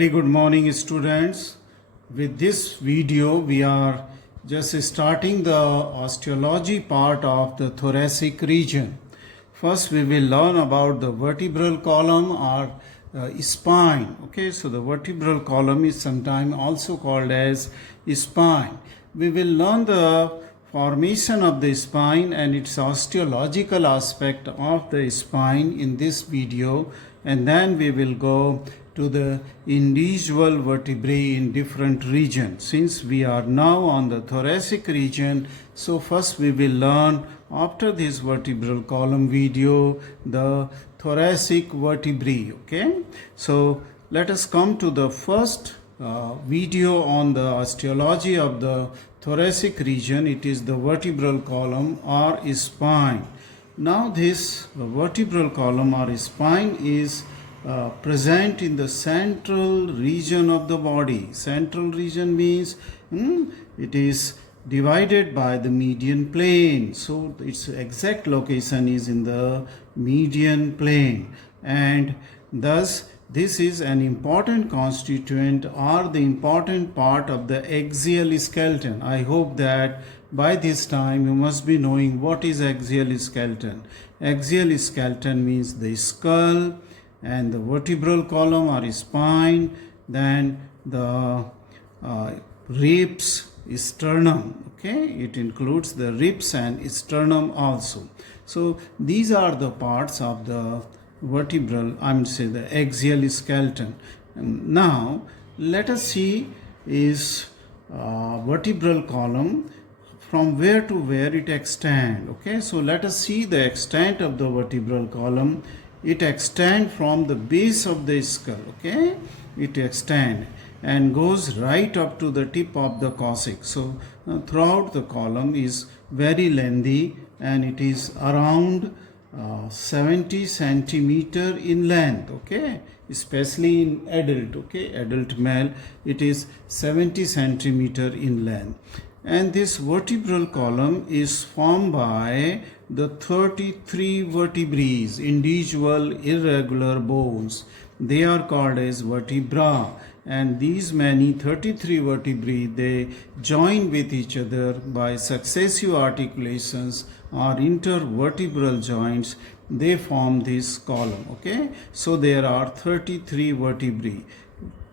Very good morning, students. With this video, we are just starting the osteology part of the thoracic region. First, we will learn about the vertebral column or spine. Okay, so the vertebral column is sometimes also called as spine. We will learn the formation of the spine and its osteological aspect of the spine in this video, and then we will go to the individual vertebrae in different regions. Since we are now on the thoracic region, so first we will learn after this vertebral column video the thoracic vertebrae. Okay, so let us come to the first video on the osteology of the thoracic region. It is the vertebral column or spine. Now this vertebral column or spine is present in the central region of the body. Central region means it is divided by the median plane. So its exact location is in the median plane, and thus this is an important constituent or the important part of the axial skeleton. I hope that by this time you must be knowing what is axial skeleton. Axial skeleton means the skull and the vertebral column or spine, then the ribs, sternum. Okay, it includes the ribs and sternum also. So these are the parts of the vertebral, I would say the axial skeleton. Now let us see is vertebral column from where to where it extend. Okay, so let us see the extent of the vertebral column. It extend from the base of the skull. Okay, it extend and goes right up to the tip of the coccyx. So throughout the column is very lengthy, and it is around 70 centimeter in length. Okay, especially in adult. Okay, adult male, it is 70 centimeter in length. And this vertebral column is formed by the 33 vertebrae, individual irregular bones. They are called as vertebra, and these many 33 vertebrae, they join with each other by successive articulations or intervertebral joints. They form this column. Okay, so there are 33 vertebrae.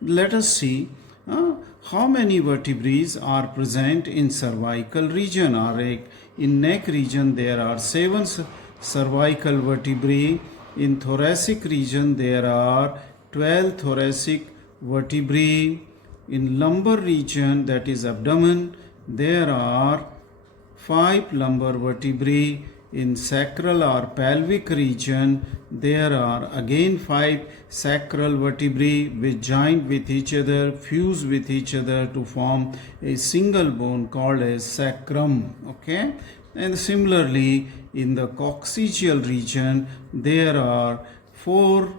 Let us see how many vertebrae are present in cervical region or in neck region. There are 7 cervical vertebrae. In thoracic region there are 12 thoracic vertebrae. In lumbar region, that is abdomen, there are 5 lumbar vertebrae. In sacral or pelvic region, there are again 5 sacral vertebrae which join with each other, fuse with each other to form a single bone called as sacrum. Okay, and similarly in the coccygeal region, there are 4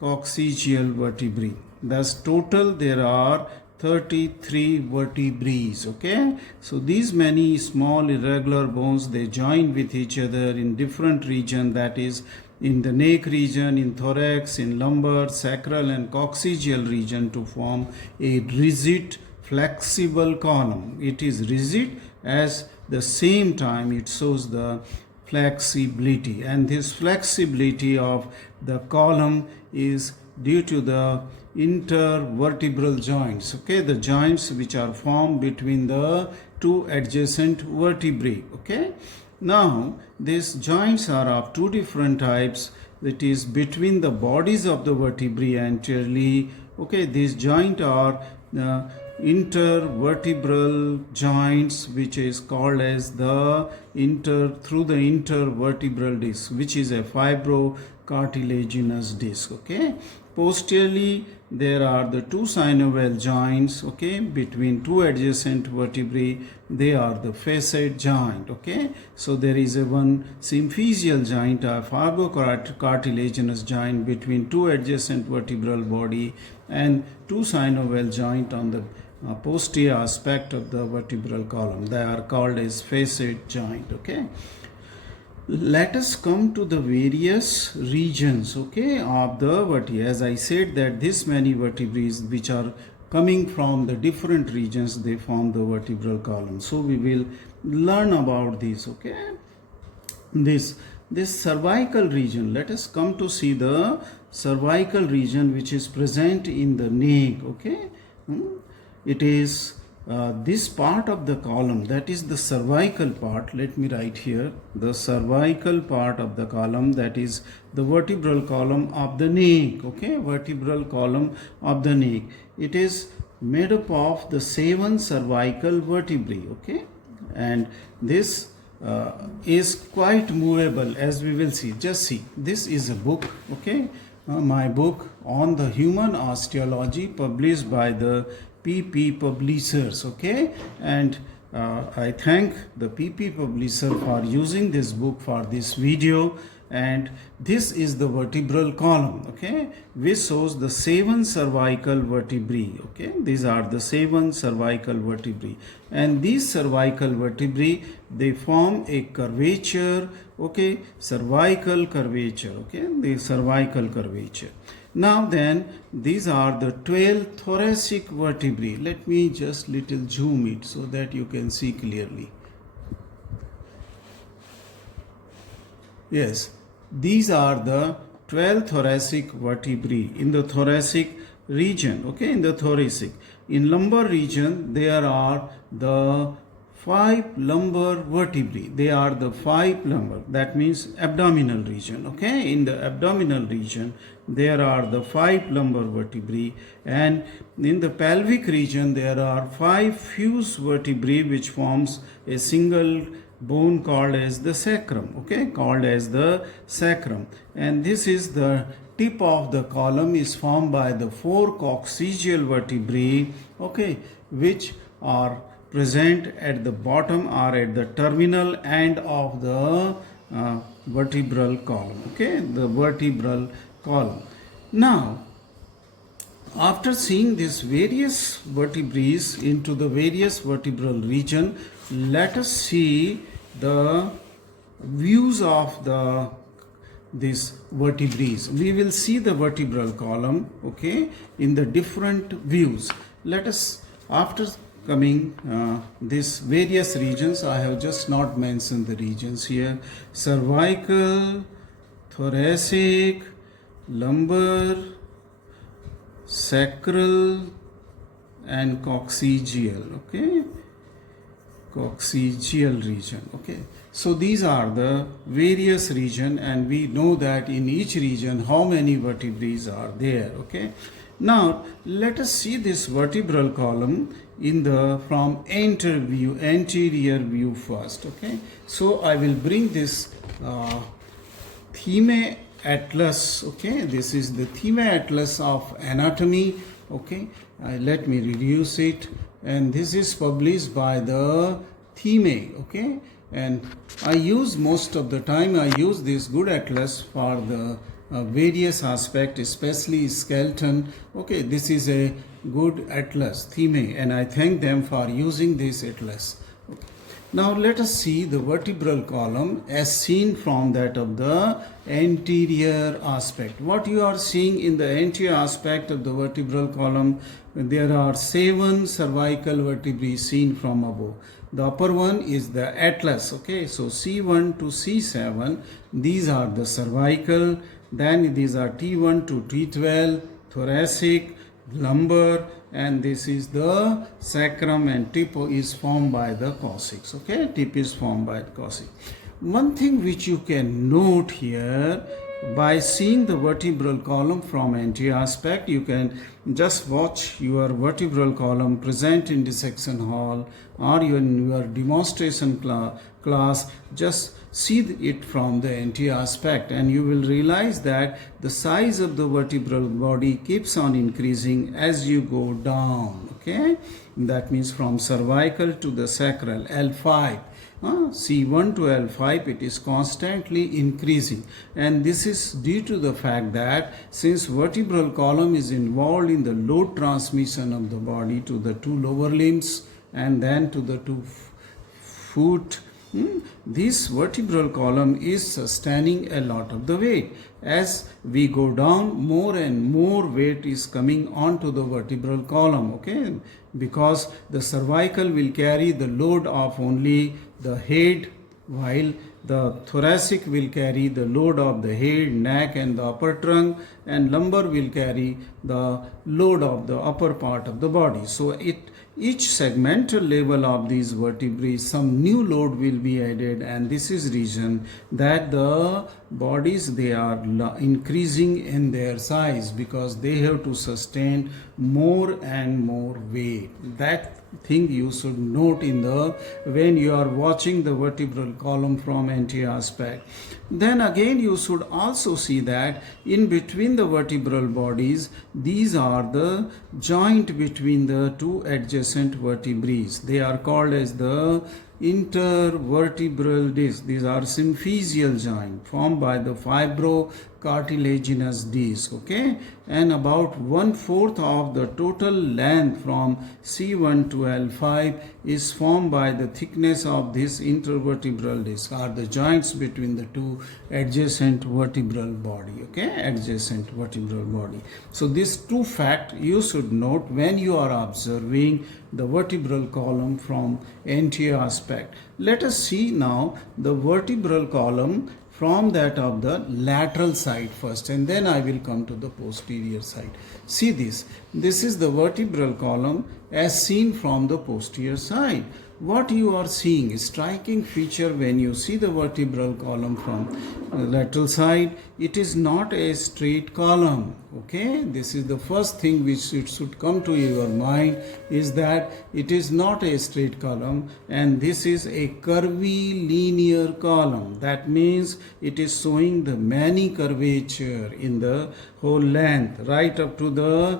coccygeal vertebrae. Thus total there are 33 vertebrae. Okay, so these many small irregular bones, they join with each other in different region, that is in the neck region, in thorax, in lumbar, sacral and coccygeal region, to form a rigid flexible column. It is rigid, as the same time it shows the flexibility, and this flexibility of the column is due to the intervertebral joints. Okay, the joints which are formed between the two adjacent vertebrae. Okay, now these joints are of 2 different types. It is between the bodies of the vertebrae anteriorly. Okay, these joints are intervertebral joints, which is called as the through the intervertebral disc, which is a fibrocartilaginous disc. Okay, posteriorly there are the 2 synovial joints. Okay, between 2 adjacent vertebrae, they are the facet joint. Okay, so there is a one symphysial joint, a fibrocartilaginous joint between 2 adjacent vertebral body, and 2 synovial joint on the posterior aspect of the vertebral column. They are called as facet joint. Okay, let us come to the various regions, okay, of the vertebrae. As I said that this many vertebrae which are coming from the different regions, they form the vertebral column. So we will learn about this, okay. This cervical region, let us come to see the cervical region which is present in the neck, okay. It is this part of the column, that is the cervical part. Let me write here the cervical part of the column, that is the vertebral column of the neck, okay. Vertebral column of the neck, it is made up of the 7 cervical vertebrae, okay. And this is quite movable, as we will see. Just see, this is a book, okay, my book on the human osteology, published by the PP Publishers, okay. And I thank the PP Publisher for using this book for this video. And this is the vertebral column, okay, which shows the 7 cervical vertebrae, okay. These are the 7 cervical vertebrae, and these cervical vertebrae, they form a curvature, okay, cervical curvature, okay, the cervical curvature. Now then, these are the 12 thoracic vertebrae. Let me just little zoom it so that you can see clearly. Yes, these are the 12 thoracic vertebrae in the thoracic region, okay, in the thoracic. In lumbar region, there are the 5 lumbar vertebrae. They are the 5 lumbar, that means abdominal region, okay. In the abdominal region, there are the 5 lumbar vertebrae, and in the pelvic region, there are 5 fused vertebrae which forms a single bone called as the sacrum, okay, called as the sacrum. And this is the tip of the column is formed by the 4 coccygeal vertebrae, okay, which are present at the bottom or at the terminal end of the vertebral column, okay, the vertebral column. Now, after seeing these various vertebrae into the various vertebral region, let us see the views of these vertebrae. We will see the vertebral column, okay, in the different views. Let us, after coming these various regions, I have just not mentioned the regions here: cervical, thoracic, lumbar, sacral, and coccygeal, okay, coccygeal region, okay. So these are the various region, and we know that in each region how many vertebrae are there, okay. Now let us see this vertebral column in the from anterior view first, okay. So I will bring this theme atlas, okay. This is the theme atlas of anatomy, okay. Let me reduce it, and this is published by the theme, okay. And I use most of the time, I use this good atlas for the various aspect, especially skeleton, okay. This is a good atlas, theme, and I thank them for using this atlas, okay. Now let us see the vertebral column as seen from that of the anterior aspect. What you are seeing in the anterior aspect of the vertebral column, there are 7 cervical vertebrae seen from above. The upper one is the atlas, okay. So C1 to C7, these are the cervical. Then these are T1 to T12, thoracic, lumbar, and this is the sacrum, and tip is formed by the coccyx, okay. Tip is formed by the coccyx. One thing which you can note here, by seeing the vertebral column from anterior aspect, you can just watch your vertebral column present in dissection hall or in your demonstration class. Just see it from the anterior aspect, and you will realize that the size of the vertebral body keeps on increasing as you go down, okay. That means from cervical to the sacral, L5. C1 to L5, it is constantly increasing, and this is due to the fact that since vertebral column is involved in the load transmission of the body to the 2 lower limbs and then to the 2 foot This vertebral column is sustaining a lot of the weight. As we go down, more and more weight is coming onto the vertebral column, okay? Because the cervical will carry the load of only the head, while the thoracic will carry the load of the head, neck and the upper trunk, and lumbar will carry the load of the upper part of the body. So each segmental level of these vertebrae, some new load will be added, and this is reason that the bodies, they are increasing in their size because they have to sustain more and more weight. That thing you should note in the when you are watching the vertebral column from anterior aspect. Then again you should also see that in between the vertebral bodies, these are the joint between the two adjacent vertebrae. They are called as the intervertebral disc. These are symphysial joint formed by the fibrocartilaginous disc, okay? And about 1/4 of the total length from C1 to L5 is formed by the thickness of this intervertebral disc, are the joints between the two adjacent vertebral body, okay? Adjacent vertebral body. So these two facts you should note when you are observing the vertebral column from anterior aspect. Let us see now the vertebral column from that of the lateral side first, and then I will come to the posterior side. See this. This is the vertebral column as seen from the posterior side. What you are seeing is striking feature when you see the vertebral column from lateral side. It is not a straight column, okay? This is the first thing which it should come to your mind, is that it is not a straight column, and this is a curvy linear column. That means it is showing the many curvature in the whole length right up to the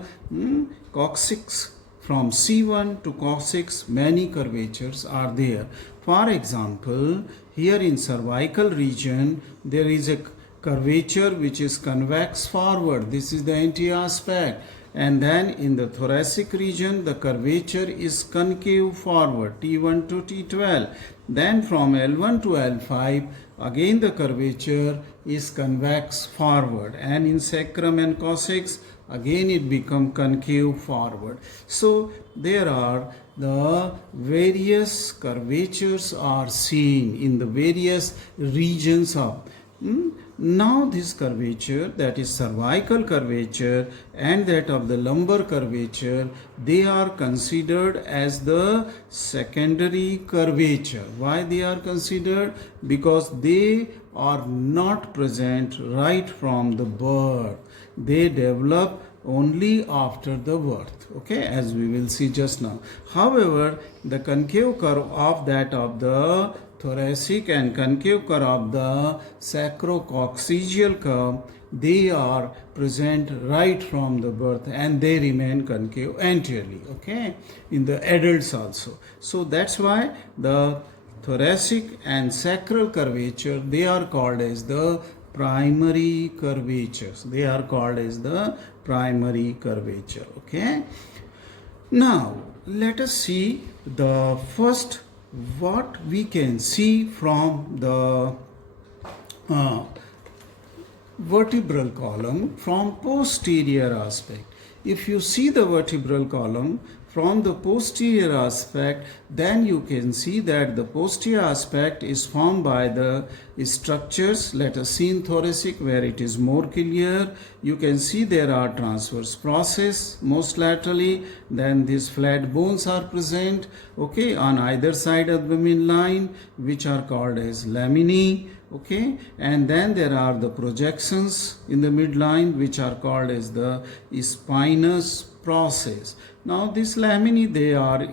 coccyx. From C1 to coccyx, many curvatures are there. For example, here in cervical region, there is a curvature which is convex forward. This is the anterior aspect. And then in the thoracic region, the curvature is concave forward, T1 to T12. Then from L1 to L5, again the curvature is convex forward. And in sacrum and coccyx, again it become concave forward. So there are the various curvatures are seen in the various regions of now this curvature, that is cervical curvature and that of the lumbar curvature, they are considered as the secondary curvature. Why they are considered? Because they are not present right from the birth. They develop only after the birth, okay, as we will see just now. However, the concave curve of that of the thoracic and concave curve of the sacrococcygeal curve, they are present right from the birth and they remain concave anteriorly, okay, in the adults also. So that's why the thoracic and sacral curvature, they are called as the primary curvatures. They are called as the primary curvature, okay. Now let us see the first what we can see from the vertebral column from posterior aspect. If you see the vertebral column from the posterior aspect, then you can see that the posterior aspect is formed by the structures. Let us see in thoracic where it is more clear. You can see there are transverse process most laterally, then these flat bones are present, okay, on either side of the midline, which are called as laminae, okay, and then there are the projections in the midline which are called as the spinous process. Now this laminae, they are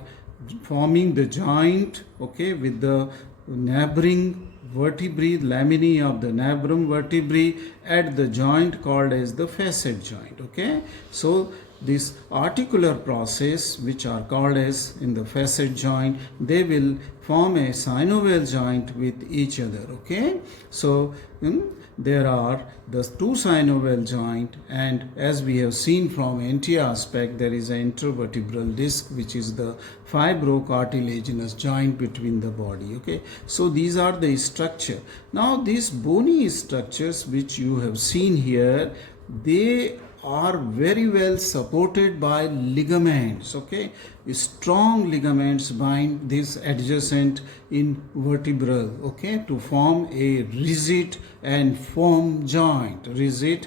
forming the joint, okay, with the neighboring vertebrae, laminae of the neighboring vertebrae at the joint called as the facet joint, okay. So this articular process, which are called as in the facet joint, they will form a synovial joint with each other. Okay, so there are the two synovial joint, and as we have seen from anterior aspect, there is an intervertebral disc, which is the fibrocartilaginous joint between the body. Okay, so these are the structure. Now these bony structures which you have seen here, they are very well supported by ligaments. Okay, strong ligaments bind this adjacent vertebral, okay, to form a rigid and firm joint. Rigid,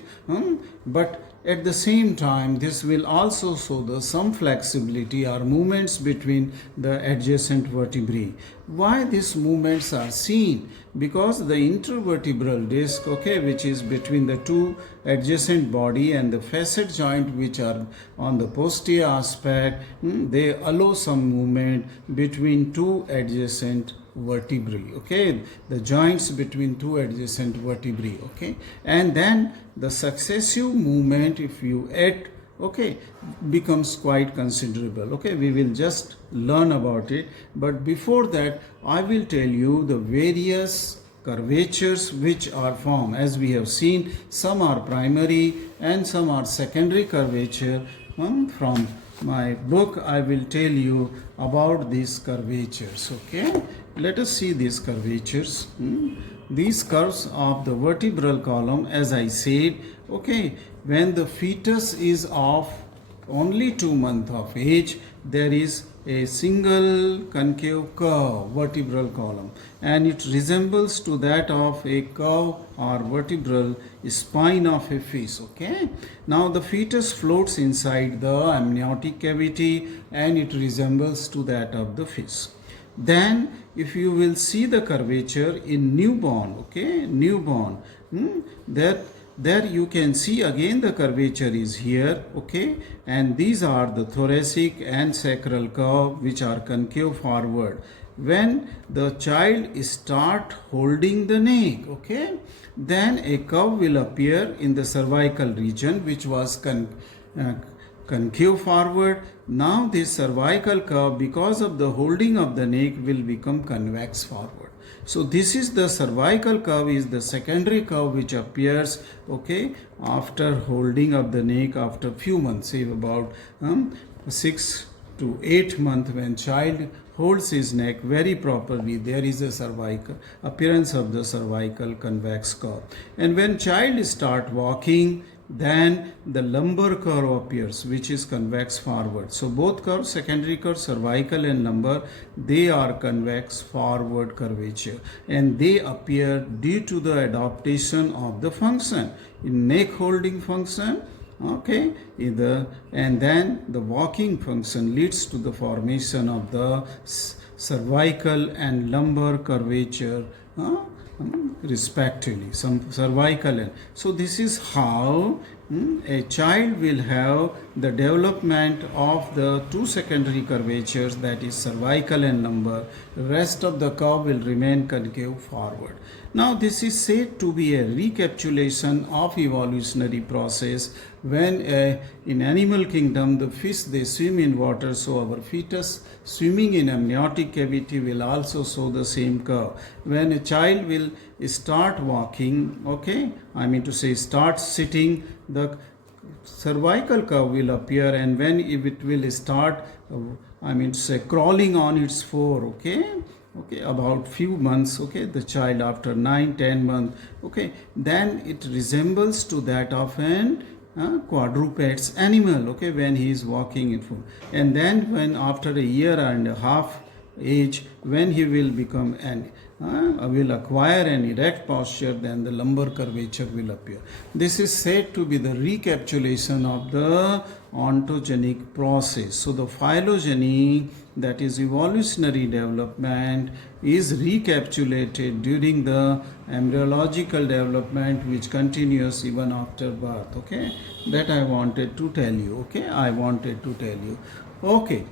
but at the same time, this will also show some flexibility or movements between the adjacent vertebrae. Why these movements are seen? Because the intervertebral disc, okay, which is between the two adjacent body, and the facet joint, which are on the posterior aspect, they allow some movement between two adjacent vertebrae. Okay, the joints between two adjacent vertebrae. Okay, and then the successive movement, if you add, okay, becomes quite considerable. Okay, we will just learn about it, but before that I will tell you the various curvatures which are formed. As we have seen, some are primary and some are secondary curvature. From my book I will tell you about these curvatures. Okay, let us see these curvatures. These curves of the vertebral column, as I said, okay, when the fetus is of only 2 months of age, there is a single concave curve vertebral column, and it resembles to that of a curve or vertebral spine of a fish. Okay, now the fetus floats inside the amniotic cavity, and it resembles to that of the fish. Then if you will see the curvature in newborn, okay, newborn, there you can see again the curvature is here. Okay, and these are the thoracic and sacral curve, which are concave forward. When the child start holding the neck, okay, then a curve will appear in the cervical region, which was concave forward. Now this cervical curve, because of the holding of the neck, will become convex forward. So this is the cervical curve, is the secondary curve which appears, okay, after holding of the neck after few months, say about 6 to 8 months, when child holds his neck very properly, there is a cervical appearance of the cervical convex curve. And when child start walking, then the lumbar curve appears, which is convex forward. So both curves, secondary curve, cervical and lumbar, they are convex forward curvature, and they appear due to the adaptation of the function in neck holding function. Okay, and then the walking function leads to the formation of the cervical and lumbar curvature, respectively, some cervical. And so this is how a child will have the development of the two secondary curvatures, that is cervical and lumbar. Rest of the curve will remain concave forward. Now this is said to be a recapitulation of evolutionary process. When in animal kingdom the fish, they swim in water, so our fetus swimming in amniotic cavity will also show the same curve. When a child will start walking, okay, I mean to say start sitting, the cervical curve will appear, and when it will start, I mean to say crawling on its four, okay, about few months, okay, the child after 9-10 months, okay, then it resembles to that of an quadruped's animal, okay, when he is walking in full. And then when after a year and a half age, when he will become will acquire an erect posture, then the lumbar curvature will appear. This is said to be the recapitulation of the ontogenic process. So the phylogeny, that is evolutionary development, is recapitulated during the embryological development, which continues even after birth. Okay, that I wanted to tell you. Okay, I wanted to tell you. Okay,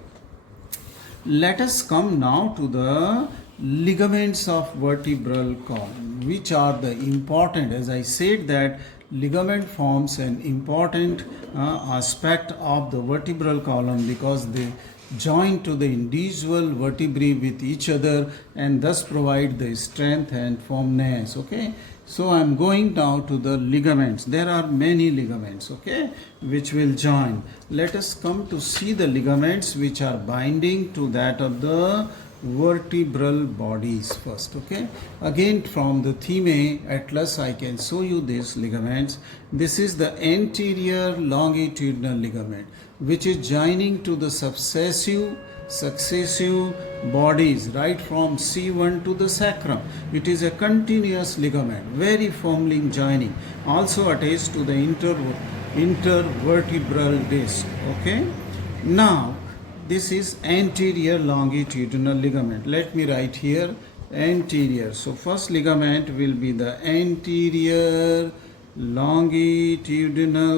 let us come now to the ligaments of vertebral column, which are the important. As I said that ligament forms an important aspect of the vertebral column because they join to the individual vertebrae with each other and thus provide the strength and firmness. Okay, so I'm going now to the ligaments. There are many ligaments, okay, which will join. Let us come to see the ligaments which are binding to that of the vertebral bodies first. Okay, again from the theme atlas I can show you these ligaments. This is the anterior longitudinal ligament which is joining to the successive bodies right from C1 to the sacrum. It is a continuous ligament, very firmly joining, also attached to the intervertebral disc. Okay, now this is anterior longitudinal ligament. Let me write here anterior. So first ligament will be the anterior longitudinal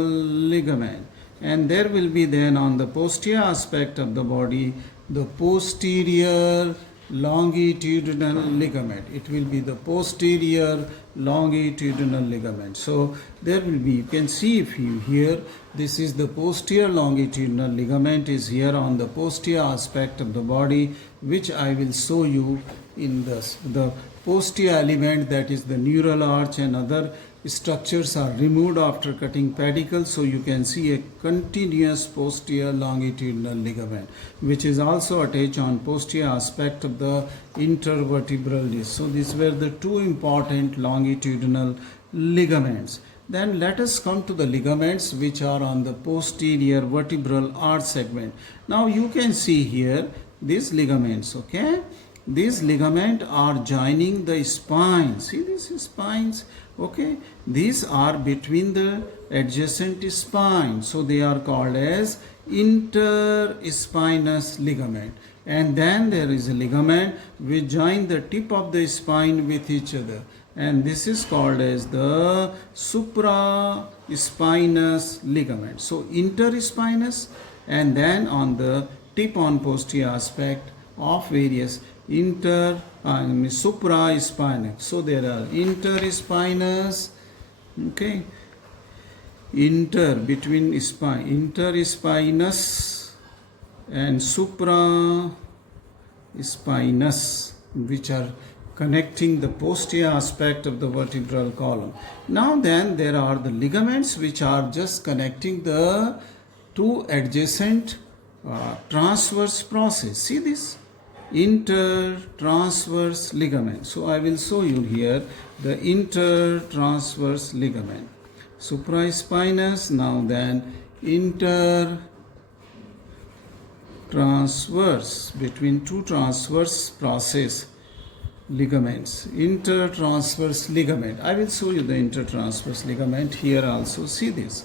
ligament, and there will be then on the posterior aspect of the body the posterior longitudinal ligament. It will be the posterior longitudinal ligament. So there will be, you can see if you here, this is the posterior longitudinal ligament is here on the posterior aspect of the body, which I will show you in the posterior element, that is the neural arch and other structures are removed after cutting pedicles, so you can see a continuous posterior longitudinal ligament which is also attached on posterior aspect of the intervertebral disc. So these were the two important longitudinal ligaments. Then let us come to the ligaments which are on the posterior vertebral arch segment. Now you can see here these ligaments, okay. These ligaments are joining the spine. See these spines, okay. These are between the adjacent spine, so they are called as interspinous ligament. And then there is a ligament which join the tip of the spine with each other, and this is called as the supraspinous ligament. So interspinous, and then on the tip on posterior aspect of various supraspinous. So there are interspinous, okay, between spine, interspinous and supraspinous, which are connecting the posterior aspect of the vertebral column. Now then there are the ligaments which are just connecting the two adjacent transverse process. See this intertransverse ligament. So I will show you here the intertransverse ligament. Supraspinous, now then intertransverse, between two transverse process ligaments. Intertransverse ligament. I will show you the intertransverse ligament here also. See this.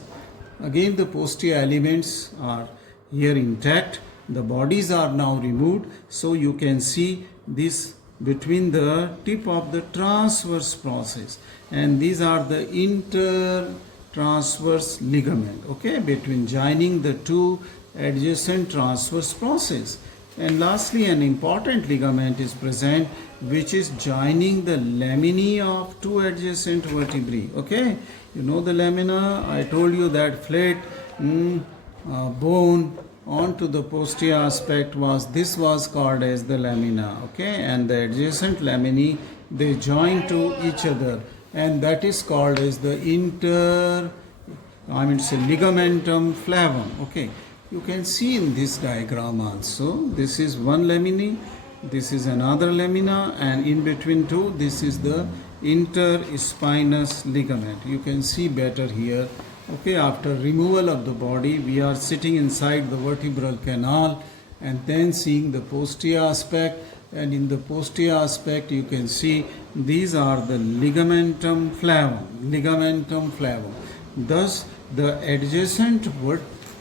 Again the posterior elements are here intact. The bodies are now removed, so you can see this between the tip of the transverse process, and these are the intertransverse ligament, okay, between joining the two adjacent transverse process. And lastly, an important ligament is present which is joining the laminae of two adjacent vertebrae. Okay, you know the lamina, I told you that flat bone onto the posterior aspect was called as the lamina, okay, and the adjacent laminae, they join to each other, and that is called as the ligamentum flavum. Okay, you can see in this diagram also, this is one laminae, this is another lamina, and in between two, this is the interspinous ligament. You can see better here. Okay, after removal of the body, we are sitting inside the vertebral canal and then seeing the posterior aspect, and in the posterior aspect you can see these are the ligamentum flavum. Thus the adjacent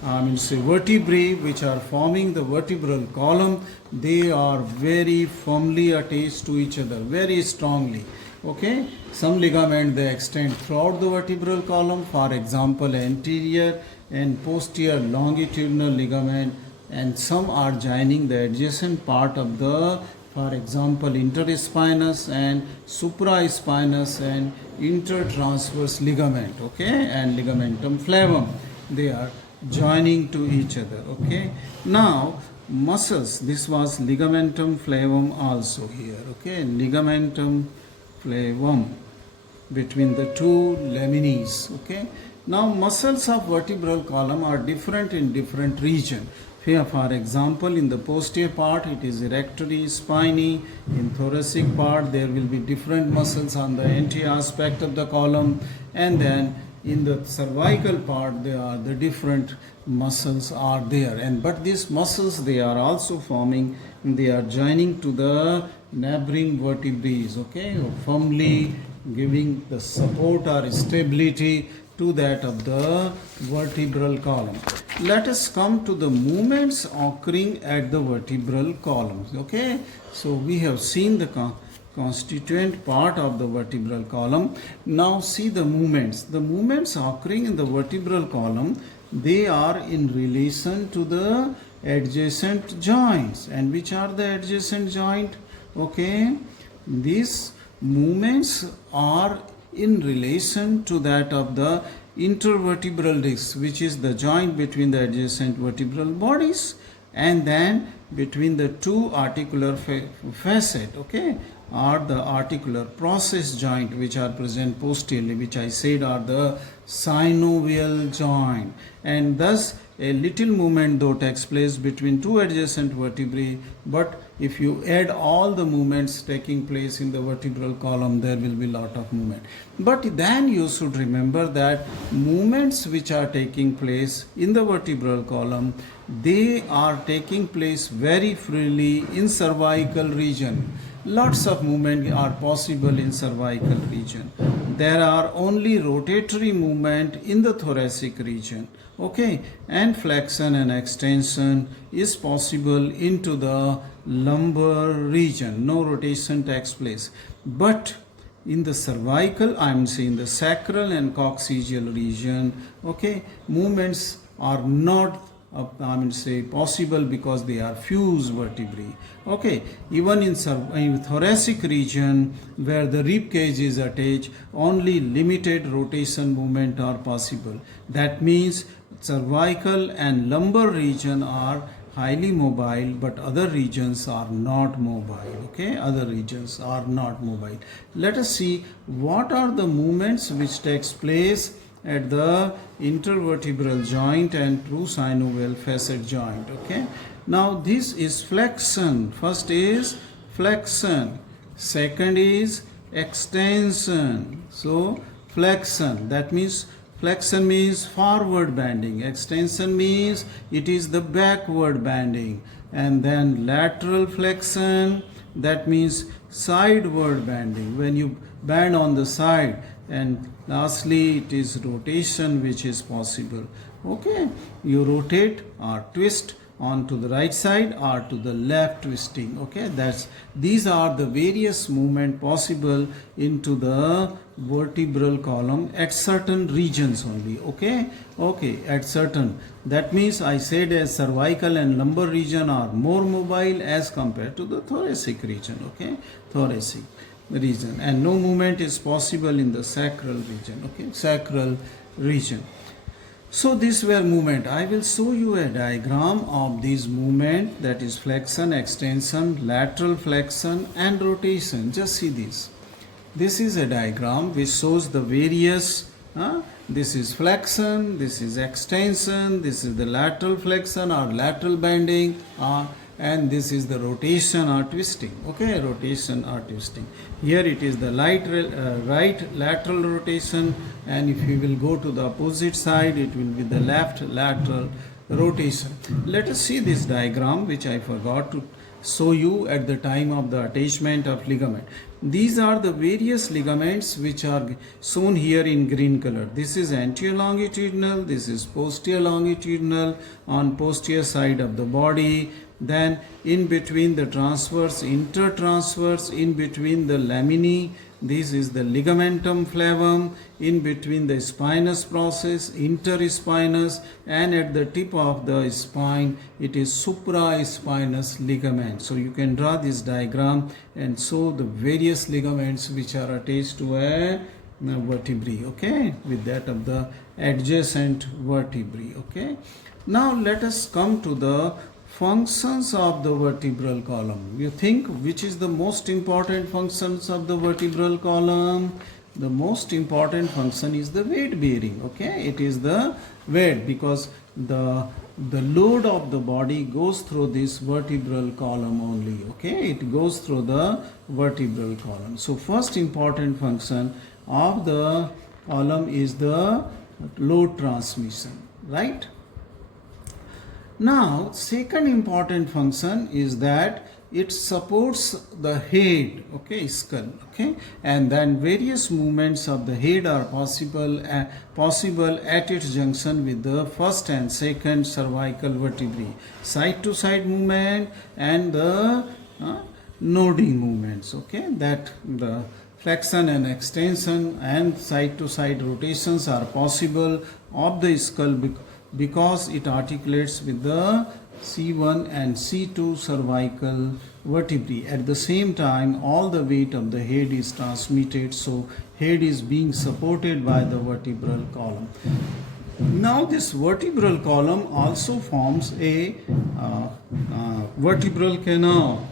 vertebrae which are forming the vertebral column, they are very firmly attached to each other, very strongly. Okay, some ligament they extend throughout the vertebral column, for example anterior and posterior longitudinal ligament, and some are joining the adjacent part of the For example, interspinous and supraspinous and intertransverse ligament, okay, and ligamentum flavum. They are joining to each other, okay. Now, muscles, this was ligamentum flavum also here, okay, ligamentum flavum between the two lamines, okay. Now muscles of vertebral column are different in different region. Here, for example, in the posterior part it is erectory, spiny. In thoracic part there will be different muscles on the anterior aspect of the column, and then in the cervical part there are the different muscles are there, and but these muscles, they are also forming, they are joining to the neighboring vertebrae, okay, firmly giving the support or stability to that of the vertebral column. Let us come to the movements occurring at the vertebral columns, okay. So we have seen the constituent part of the vertebral column. Now see the movements. The movements occurring in the vertebral column, they are in relation to the adjacent joints. And which are the adjacent joint? Okay, these movements are in relation to that of the intervertebral disc, which is the joint between the adjacent vertebral bodies, and then between the two articular facet, okay, are the articular process joint which are present posteriorly, which I said are the synovial joint. And thus a little movement though takes place between two adjacent vertebrae, but if you add all the movements taking place in the vertebral column, there will be lot of movement. But then you should remember that movements which are taking place in the vertebral column, they are taking place very freely in cervical region. Lots of movement are possible in cervical region. There are only rotatory movement in the thoracic region, okay, and flexion and extension is possible into the lumbar region. No rotation takes place. But in the cervical, I am saying the sacral and coccygeal region, okay, movements are not possible because they are fused vertebrae, okay. Even in thoracic region where the rib cage is attached, only limited rotation movement are possible. That means cervical and lumbar region are highly mobile, but other regions are not mobile, okay, other regions are not mobile. Let us see what are the movements which takes place at the intervertebral joint and true synovial facet joint, okay. Now this is flexion. First is flexion, second is extension. So flexion, that means flexion means forward bending, extension means it is the backward bending, and then lateral flexion, that means sideward bending, when you bend on the side, and lastly it is rotation which is possible, okay. You rotate or twist onto the right side or to the left twisting, okay. These are the various movement possible into the vertebral column at certain regions only, okay, at certain. That means I said as cervical and lumbar region are more mobile as compared to the thoracic region, okay, thoracic region, and no movement is possible in the sacral region, okay, sacral region. So these were movement. I will show you a diagram of these movement, that is flexion, extension, lateral flexion and rotation. Just see this. This is a diagram which shows the various, this is flexion, this is extension, this is the lateral flexion or lateral bending, and this is the rotation or twisting, okay, rotation or twisting. Here it is the right lateral rotation, and if you will go to the opposite side, it will be the left lateral rotation. Let us see this diagram which I forgot to show you at the time of the attachment of ligament. These are the various ligaments which are shown here in green color. This is anterior longitudinal, this is posterior longitudinal on posterior side of the body. Then in between the transverse, intertransverse, in between the laminae, This is the ligamentum flavum. In between the spinous process, interspinous, and at the tip of the spine, it is supraspinous ligament. So you can draw this diagram and show the various ligaments which are attached to a vertebrae, okay, with that of the adjacent vertebrae, okay. Now let us come to the functions of the vertebral column. You think which is the most important functions of the vertebral column? The most important function is the weight bearing, okay. It is the weight, because the load of the body goes through this vertebral column only, okay. It goes through the vertebral column. So first important function of the column is the load transmission, right? Now, second important function is that it supports the head, okay, skull, okay, and then various movements of the head are possible at its junction with the first and second cervical vertebrae, side to side movement and the noding movements, okay, that the flexion and extension and side to side rotations are possible of the skull because it articulates with the C1 and C2 cervical vertebrae. At the same time, all the weight of the head is transmitted, so head is being supported by the vertebral column. Now this vertebral column also forms a vertebral canal,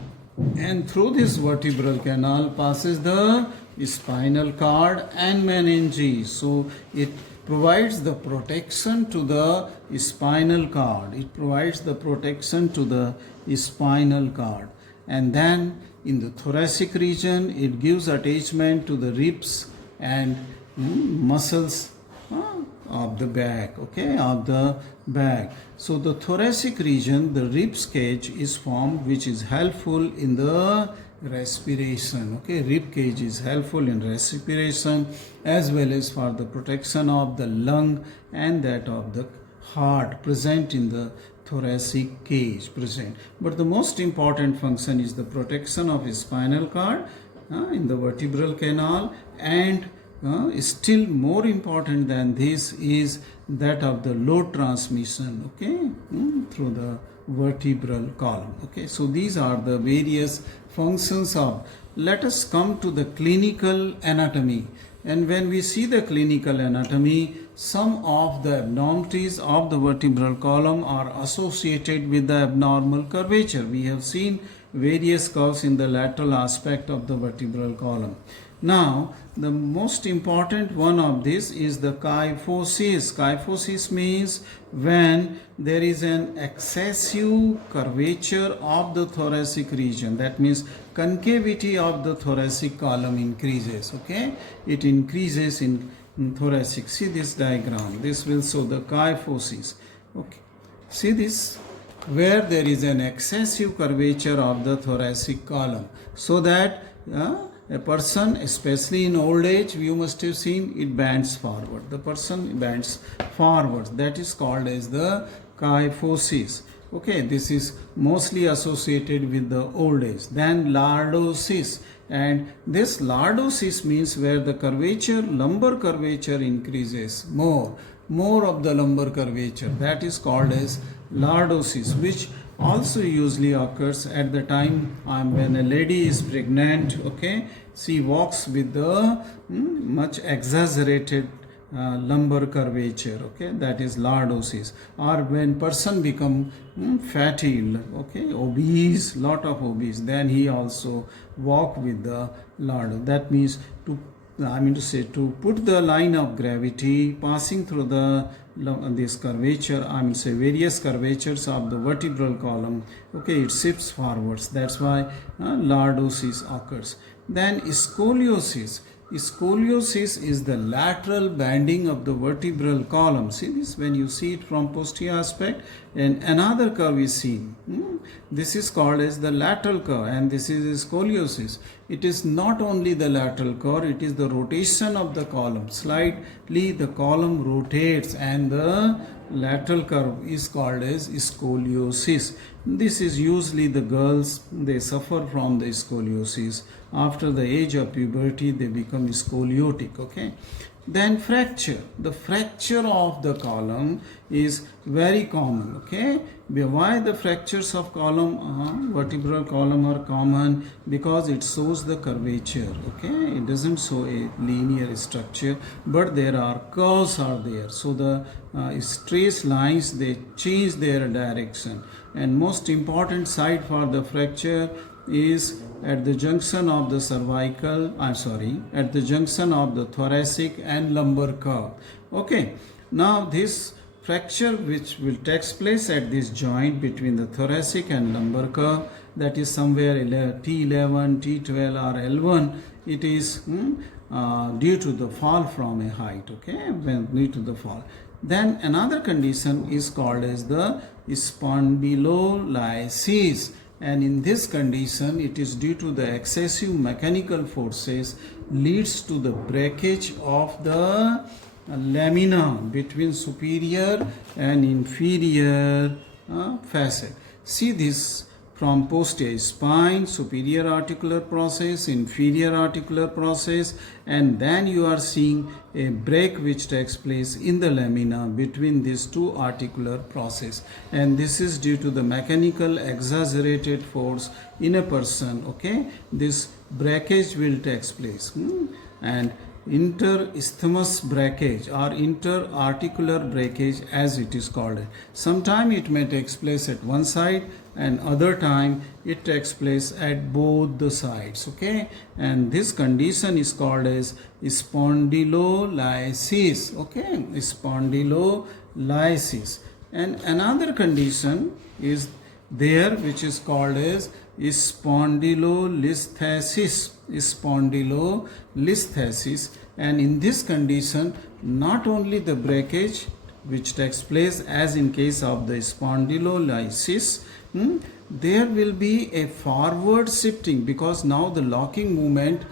and through this vertebral canal passes the spinal cord and meninges. So it provides the protection to the spinal cord. It provides the protection to the spinal cord. And then in the thoracic region, it gives attachment to the ribs and muscles of the back, okay, of the back. So the thoracic region, the rib cage is formed, which is helpful in the respiration, okay. Rib cage is helpful in respiration as well as for the protection of the lung and that of the heart present in the thoracic cage present. But the most important function is the protection of spinal cord in the vertebral canal, and still more important than this is that of the load transmission, okay, through the vertebral column, okay. So these are the various functions of. Let us come to the clinical anatomy, and when we see the clinical anatomy, some of the abnormalities of the vertebral column are associated with the abnormal curvature. We have seen various curves in the lateral aspect of the vertebral column. Now, the most important one of this is the kyphosis. Kyphosis means when there is an excessive curvature of the thoracic region. That means concavity of the thoracic column increases, okay. It increases in thoracic. See this diagram. This will show the kyphosis, okay. See this, where there is an excessive curvature of the thoracic column, so that a person, especially in old age, you must have seen it bends forward. The person bends forward. That is called as the kyphosis. Okay, this is mostly associated with the old age. Then lordosis, and this lordosis means where the curvature, lumbar curvature increases more of the lumbar curvature. That is called as lordosis, which also usually occurs at the time when a lady is pregnant, okay. She walks with the much exaggerated lumbar curvature, okay. That is lordosis. Or when person become fatty, okay, obese, lot of obese, then he also walk with the lord. That means to put the line of gravity passing through this curvature, various curvatures of the vertebral column, okay, it shifts forwards. That's why lordosis occurs. Then scoliosis. Scoliosis is the lateral bending of the vertebral column. See this, when you see it from posterior aspect, and another curve is seen. This is called as the lateral curve, and this is scoliosis. It is not only the lateral curve, it is the rotation of the column. Slightly the column rotates, and the lateral curve is called as scoliosis. This is usually the girls, they suffer from the scoliosis. After the age of puberty, they become scoliotic. Okay. Then fracture. The fracture of the column is very common. Okay. Why the fractures of column, vertebral column are common? Because it shows the curvature. Okay. It doesn't show a linear structure, but there are curves are there. So the straight lines, they change their direction. And most important site for the fracture is at the junction of the at the junction of the thoracic and lumbar curve. Okay. Now this fracture which will take place at this joint between the thoracic and lumbar curve, that is somewhere T11, T12 or L1, it is due to the fall from a height. Okay, due to the fall. Then another condition is called as the spondylolysis, and in this condition it is due to the excessive mechanical forces leads to the breakage of the lamina between superior and inferior facet. See this from posterior spine, superior articular process, inferior articular process, and then you are seeing a break which takes place in the lamina between these two articular process, and this is due to the mechanical exaggerated force in a person. Okay, this breakage will take place, and interisthmus breakage or interarticular breakage as it is called. Sometime it may take place at one side, and other time it takes place at both the sides. Okay, and this condition is called as spondylolysis. Okay, spondylolysis. And another condition is there which is called as spondylolisthesis. And in this condition, not only the breakage which takes place as in case of the spondylolysis, there will be a forward shifting, because now the locking movement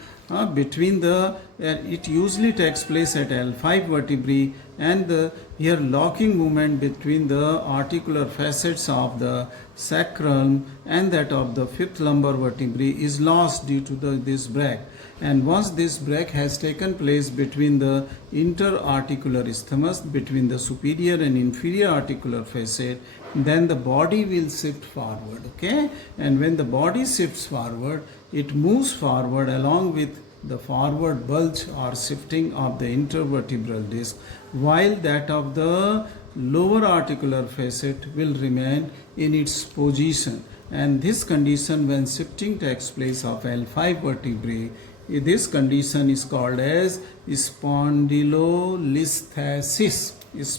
between the it usually takes place at L5 vertebrae, and the here locking movement between the articular facets of the sacrum and that of the fifth lumbar vertebrae is lost due to this break. And once this break has taken place between the interarticular isthmus between the superior and inferior articular facet, then the body will shift forward. Okay, and when the body shifts forward, it moves forward along with the forward bulge or shifting of the intervertebral disc, while that of the lower articular facet will remain in its position. And this condition, when shifting takes place of L5 vertebrae, this condition is called as spondylolisthesis. It's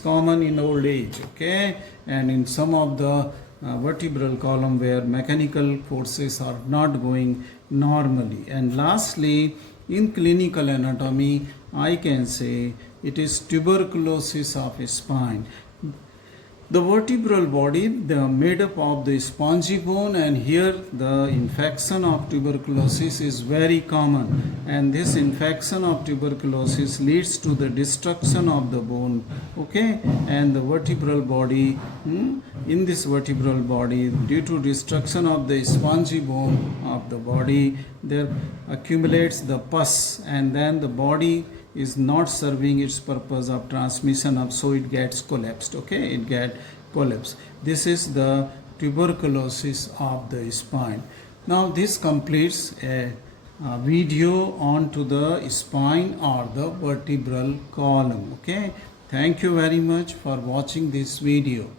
common in old age. Okay, and in some of the vertebral column where mechanical forces are not going normally. And lastly, in clinical anatomy, I can say it is tuberculosis of spine. The vertebral body, they are made up of the spongy bone, and here the infection of tuberculosis is very common, and this infection of tuberculosis leads to the destruction of the bone. Okay, and the vertebral body, in this vertebral body, due to destruction of the spongy bone of the body, there accumulates the pus, and then the body is not serving its purpose of transmission of, so it gets collapsed. Okay, it gets collapsed. This is the tuberculosis of the spine. Now this completes a video on to the spine or the vertebral column. Okay, thank you very much for watching this video.